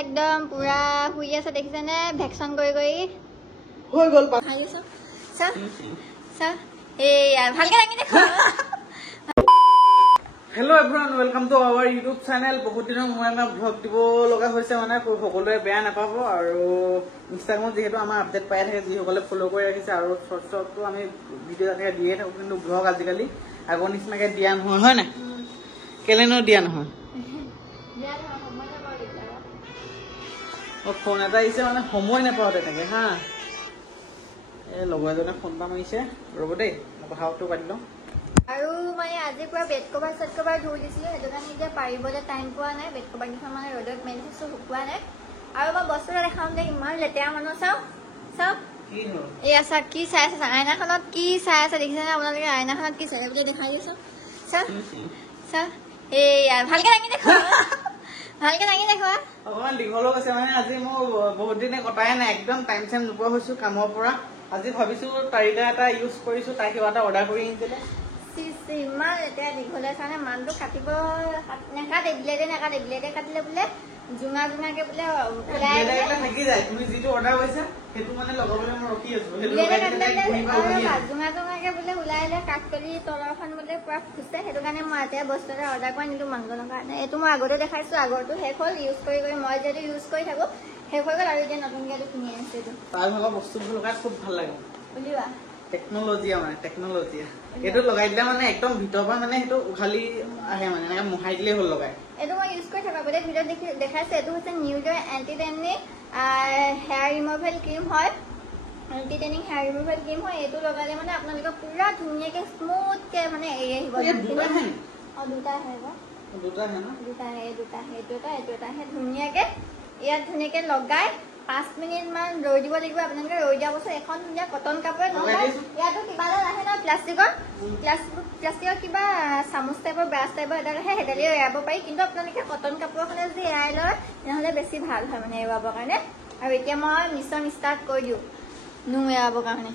একদম পুৰা শুই আছে দেখিছেনে ভেকচন কৰি হৈ গ'ল ভালকে লাগি দেখো hello' everyone welcome to our YouTube channel. বহুত দিনৰ মূৰে মই ভ্লগ দিব লগা হৈছে, মানে সকলোৱে বেয়া নাপাব। আৰু ইনষ্টাগ্ৰামত যিহেতু আমাৰ আপডেট পাই থাকে, যিসকলে ফ'ল' কৰি ৰাখিছে, আৰু শ্বৰ্টছতো আমি ভিডিঅ' তেনেকৈ দিয়ে থাকোঁ, কিন্তু ভ্লগ আজিকালি আগৰ নিচিনাকৈ দিয়া নহয়, হয় নাই? কেলেনো দিয়া নহয়? ফোন এটা আহিছে, মানে সময় নাপাওঁ তেনেকৈ হা। এই লগৰ এজনে ফোন এটা মাৰিছে, ৰ'ব দেই মই কথাটো পাতি লওঁ। আৰু মানে আজি পুৰা বেড কভাৰ চেট কভাৰ ধুই দিছিলোঁ, সেইটো কাৰণে এতিয়া পাৰিবলৈ টাইম পোৱা নাই। বেড কভাৰ কেইখন মানে ৰ'দত মেলি থৈছোঁ, শুকোৱা নাই। আৰু মই বস্তু এটা দেখাম যে ইমান লেতেৰা মানুহ চাওক এয়া চাওক কি চাই আছে, আইনাখনত কি চাই আছে দেখিছেনে আপোনালোকে? আইনাখনত কি চাই বুলি দেখাই দিছোঁ, চাওক এয়া ভালকে দাঙি দেখো ভালকে দাঙি দেখো। অকণমান দীঘলো হৈছে, মানে আজি মোৰ বহুত দিনে কটাই নাই, একদম টাইম চাইম নোপোৱা হৈছোঁ কামৰ পৰা। আজি ভাবিছোঁ তাৰিকা এটা ইউজ কৰিছোঁ, তাই কিবা এটা অৰ্ডাৰ কৰি আনিছিলে। ইমান লেতেৰা দীঘলে চানে মানুহটো কাটিব নেকাটে, ব্লেডে কাটিলে বোলে জোঙা জোঙাকে বোলে থাকি যায়। তুমি যিটো অৰ্ডাৰ কৰিছা সেইটো মানে লগাবলৈ মই ৰখি আছো, জোঙা জোঙাকে বোলে ওলাই লৈ কাঠকলি তলৰখন বোলে পুৰা খুচে। সেইটো কাৰণে মই এতিয়া বস্তু এটা অৰ্ডাৰ কৰি নিদিলোঁ মানুহজনৰ কাৰণে। এইটো মই আগতে দেখাইছোঁ, আগৰটো শেষ হ'ল ইউজ কৰি মই যিহেতু ইউজ কৰি থাকোঁ শেষ হৈ গ'ল। আৰু এতিয়া নতুনকৈ এইটো কিনি আনিছোঁ। এইটো তাৰ ভাগৰ বস্তুবোৰ লগাই খুব ভাল লাগে বুলিবা, টেকনলজিয়া মানে টেকনলজিয়া। এইটো লগাই দিলে মানে একদম ভিতৰৰ পৰা মানে সেইটো উঘালি আহে, মানে এনেকে মোহাই দিলেই হ'ল লগাই। এইটো মই ইউজ কৰি থাকোঁ, গোটেই ভিডিঅ'ত দেখাইছোঁ। এইটো হৈছে নিউজৰ এণ্টি টেনিং হেয়াৰ ৰিমুভেল ক্ৰীম হয়, এণ্টি টেনিং হেয়াৰ ৰিমুভেল ক্ৰীম হয়। এইটো লগালে মানে আপোনালোকে পুৰা ধুনীয়াকৈ স্মুথকৈ মানে এৰি আহিব। দুটা আহে এইটো এটা আহে ধুনীয়াকৈ। ইয়াত ধুনীয়াকৈ লগাই 5 মিনিটমান ৰৈ দিব লাগিব আপোনালোকে। ৰৈ দিয়াৰ পাছত এখন ধুনীয়া কটন কাপোৰে, নহ'লে ইয়াতো কিবা এটা আহে ন প্লাষ্টিকৰ কিবা চামুচ টাইপৰ ব্ৰাছ টাইপৰ এটা আহে, সেইডালেও এৰাব পাৰি। কিন্তু আপোনালোকে কটন কাপোৰখনে যদি এৰাই লয় তেনেহ'লে বেছি ভাল হয় মানে এৰুৱাবৰ কাৰণে। আৰু এতিয়া মই মিশ্ৰণ ষ্টাৰ্ট কৰি দিওঁ নোং এৰাবৰ কাৰণে।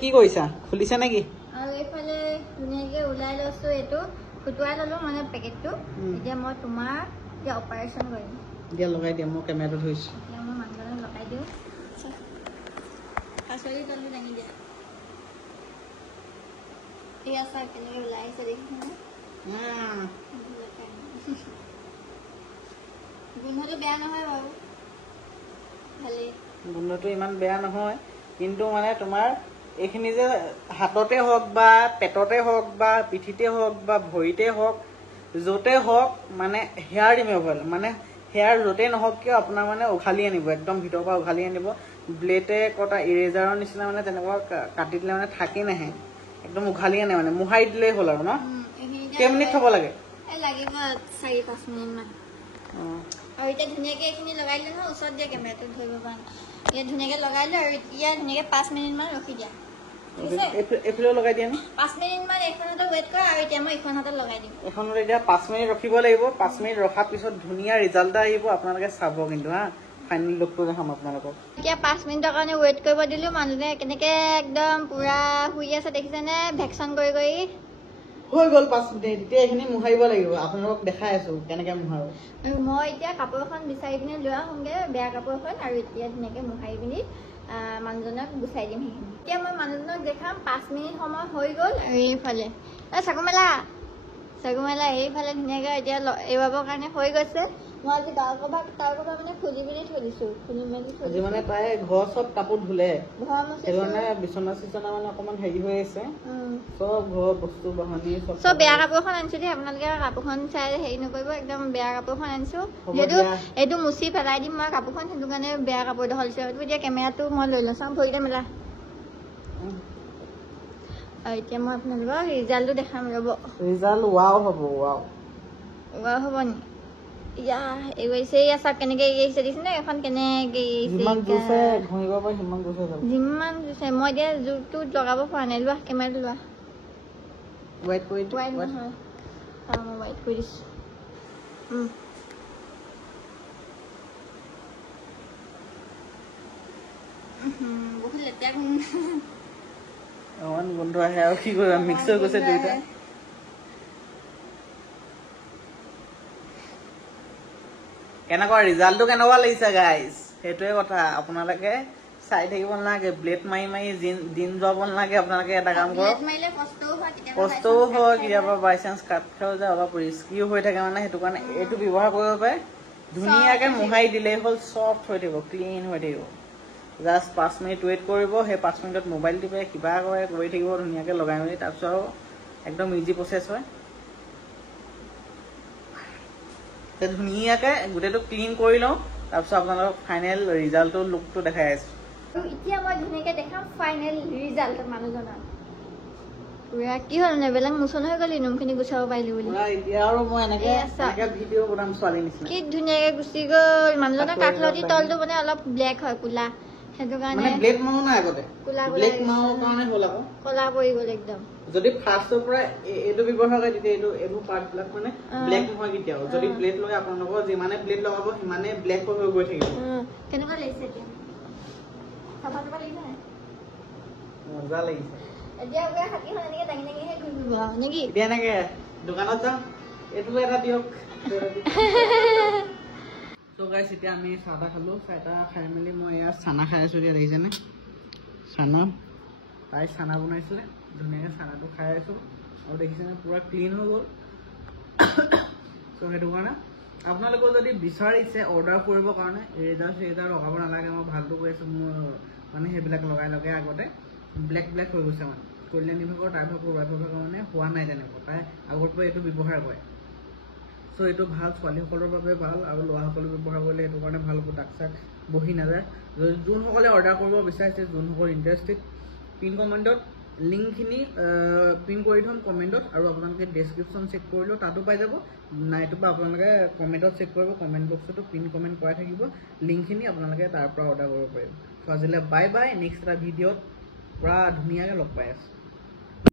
কি কৰিছা, খুলিছা নেকি? আৰু এইফালে ধুনীয়াকৈ ওলাই লৈছোঁ, এইটো ফুটুৱাই ল'লোঁ মানে পেকেটটো। এতিয়া মই তোমাৰ এতিয়া অপাৰেশ্যন কৰিম। দিয়া লগাই দিয়া, মই কেমেৰাটো ধৰিছোঁ। এতিয়া মই মানুহজনক লগাই দিওঁ। পাচলি তলটো দাঙি দিয়া। এয়া চাওক কেনেকৈ ওলাই আহিছে দেখিছেনে? গোন্ধটো বেয়া নহয় বাৰু, ভালেই। গোন্ধটো ইমান বেয়া নহয়, কিন্তু মানে তোমাৰ এইখিনি যে হাততে হওক বা পেটতে হওক বা পিঠিতে হওক বা ভৰিতে হওক য'তে হওক, মানে হেয়াৰ ৰিমুভেল মানে হেয়াৰ য'তেই নহওক কিয় আপোনাৰ মানে উঘালি আনিব, একদম ভিতৰৰ পৰা উঘালি আনিব। ব্লেডে কটা ইৰেজাৰৰ নিচিনা মানে তেনেকুৱা কাটি দিলে মানে থাকি নাহে, একদম উঘালি আনে, মানে মোহাৰি দিলেই হ'ল আৰু ন। কেইমিনিট থ'ব লাগে? লাগিব 4-5 মিনিটমান। আৰু এতিয়া ধুনীয়াকৈ এইখিনি লগাই দিলে নহয়, ওচৰত দিয়া কেমেৰাটো ধৰিব পৰা নাই। ইয়াত ধুনীয়াকৈ লগাই দিলোঁ আৰু এতিয়া ধুনীয়াকৈ 5 মিনিটমান ৰখি দিয়া। এইফালেও লগাই দিয়া নে? 5 মিনিটমান এইখন হাতত ৱেইট কৰা, আৰু এতিয়া মই এইখন হাতত লগাই দিম। এইখনত এতিয়া 5 মিনিট ৰখিব লাগিব। 5 মিনিট ৰখাৰ পিছত ধুনীয়া ৰিজাল্ট এটা আহিব, আপোনালোকে চাব কিন্তু হা। ফাইনেল লুকটো দেখাম আপোনালোকক। এতিয়া 5 মিনিটৰ কাৰণে ৱেইট কৰিব দিলোঁ। মানুহজনে কেনেকৈ একদম পুৰা শুই আছে দেখিছেনে ভেকচন কৰি হৈ গ'ল 5 মিনিট। এতিয়া এইখিনি মোহাৰিব লাগিব, আপোনালোকক দেখাই আছোঁ কেনেকৈ মোহাৰো। আৰু মই এতিয়া কাপোৰ এখন বিচাৰি পিনে লৈ আহোঁগৈ, বেয়া কাপোৰ এখন, আৰু এতিয়া ধুনীয়াকৈ মোহাৰি পিনি মানুহজনক গুচাই দিম সেইখিনি। এতিয়া মই মানুহজনক দেখাম 5 মিনিট সময় হৈ গ'ল। আৰু এইফালে চাকুমেলা এইফালে ধুনীয়াকৈ এতিয়া এৰুৱাবৰ কাৰণে হৈ গৈছে। মই আজি তাৰ কভাৰ মানে খুলি পিনি থৈ দিছোঁ, আজি মানে তাই ঘৰ চব কাপোৰ ধুলে, সেইটো মানে বিচনা চিচনা মানে অকণমান হেৰি হৈ আছে, চব ঘৰৰ বস্তু বাহানি চব বেয়া কাপোৰ এখন আনিছোঁ দেই। আপোনালোকে কাপোৰখন চাই হেৰি নকৰিব, একদম বেয়া কাপোৰখন আনিছোঁ। এইটো মুচি পেলাই দিম মই কাপোৰখন, সেইটো কাৰণে বেয়া কাপোৰ দখল দিছোঁ। এইটো এতিয়া কেমেৰাটো মই লৈ লৈছোঁ, ভৰিতে মেলা। আৰু এতিয়া মই আপোনালোকক ৰিজাল্টটো দেখাম, ৰ'ব। ৰিজাল্ট ৱাও হ'ব, ৱাও হ'ব নি? ইয়া এৰিছে, ইয়া চাওক কেনেকৈ এৰি আহিছে দেখিছেনে? এখন কেনেকৈ যিমান জোৰছে মই এতিয়া জোৰটো লগাব পৰা নাই। লোৱা কেমেৰাটো লোৱা। ৱাইট কৰি নহয়, মই ৱাইট কৰি দিছোঁ। বহুত লেতেৰা অকণমান গোন্ধ আহে, আৰু কি কৰিবা, মিক্স হৈ গৈছে দুইটা। কেনেকুৱা ৰিজাল্টটো কেনেকুৱা লাগিছে গাইজ সেইটোৱে কথা আপোনালোকে চাই থাকিব নালাগে ব্লেড মাৰি মাৰি দিন যাব নালাগে আপোনালোকে এটা কাম কৰক কষ্টও হয় কেতিয়াবা বাই চান্স কাট খাও যায় অলপ ৰিস্কিও হৈ থাকে মানে সেইটো কাৰণে এইটো ব্যৱহাৰ কৰিব পাৰে ধুনীয়াকৈ মোহাৰি দিলেই হ'ল চফ্ট হৈ থাকিব ক্লিন হৈ থাকিব জাষ্ট 5 মিনিট ৱেইট কৰিব সেই 5 মিনিটত মোবাইল টিপে কিবা কৰে কৰি থাকিব ধুনীয়াকৈ লগাই মেলি তাৰপিছত আৰু একদম ইজি প্ৰচেছ হয় ধুনীয়াকৈ গোটেইটো ক্লিন কৰি লওঁ তাৰপিছত আপোনালোকক ফাইনেল ৰিজাল্টটো লুকটো দেখাই আছোঁ এতিয়া মই ধুনীয়াকৈ দেখাম ফাইনেল ৰিজাল্ট মানুহজনৰ পুৰা কি হ'ল নেবেলাক মোচন হৈ গ'ল ইনুমখিনি গুচাব পাৰিলো বুলি এতিয়া আৰু মই এনেকৈ ভিডিঅ' বনাম ছোৱালী নিচিনা কি ধুনীয়াকৈ গুচি গ'ল মানুহজনৰ কাঠলতি তলটো মানে অলপ ব্লেক হয় কোলা সেইটো কাৰণে ব্লেড মাৰো নাই আগতে ব্লেড মাৰৰ কাৰণে হ'ল আকৌ কলা পৰি গ'ল একদম যদি ফাৰ্ষ্টৰ পৰা এইটো ব্যৱহাৰ কৰে তেতিয়া এইবোৰ পাৰ্টবিলাক মানে ব্লেক নহয় কেতিয়াও যদি ব্লেড লগাই আপোনালোকৰ যিমানে ব্লেড লগাব সিমানে ব্লেক হৈ গৈ থাকিব কেনেকুৱা লাগিছে এতিয়া চাফা চাফা লাগিছে নাই মজা লাগিছে এতিয়া পুৰা হাতীখন এনেকৈ দাঙি দাঙিহে ঘূৰি ফুৰিব আৰু নেকি এতিয়া এনেকৈ দোকানত যাম এইটো এটা দিয়ক ত' গাইছ এতিয়া আমি চাহ তাহ খালোঁ চাহ তাহ খাই মেলি মই ইয়াত চানা খাই আছোঁ এতিয়া দেখিছেনে চানা তাই চানা বনাইছিলে ধুনীয়াকৈ চানাটো খাই আছোঁ আৰু দেখিছেনে পূৰা ক্লিন হৈ গ'ল চ' সেইটো কাৰণে আপোনালোকেও যদি বিচাৰিছে অৰ্ডাৰ কৰিবৰ কাৰণে ৰেজাৰ চেজাৰ লগাব নালাগে মই ভালটো কৈ আছোঁ মোৰ মানে সেইবিলাক লগাই লগাই আগতে ব্লেক ব্লেক হৈ গৈছে মানে কল্যাণ বিভাগৰ তাৰ ভাগৰ ৱাইফ বিভাগৰ মানে হোৱা নাই তেনেকুৱা তাই আগৰ পৰা এইটো ব্যৱহাৰ কৰে চ' এইটো ভাল ছোৱালীসকলৰ বাবে ভাল আৰু ল'ৰাসকলে ব্যৱহাৰ কৰিলে সেইটো কাৰণে ভাল হ'ব দাগ চাগ বহি নাযায় যোনসকলে অৰ্ডাৰ কৰিব বিচাৰিছে যোনসকল ইণ্টাৰেষ্টেড পিন কমেণ্টত লিংকখিনি পিন কৰি থ'ম কমেণ্টত আৰু আপোনালোকে ডেছক্ৰিপশ্যন চেক কৰিলেও তাতো পাই যাব নাইটোবা আপোনালোকে কমেণ্টত চেক কৰিব কমেণ্ট বক্সতো পিন কমেণ্ট কৰাই থাকিব লিংকখিনি আপোনালোকে তাৰ পৰা অৰ্ডাৰ কৰিব পাৰিব চ' আজিলৈ বাই বাই নেক্সট এটা ভিডিঅ'ত পূৰা ধুনীয়াকৈ লগ পাই আছোঁ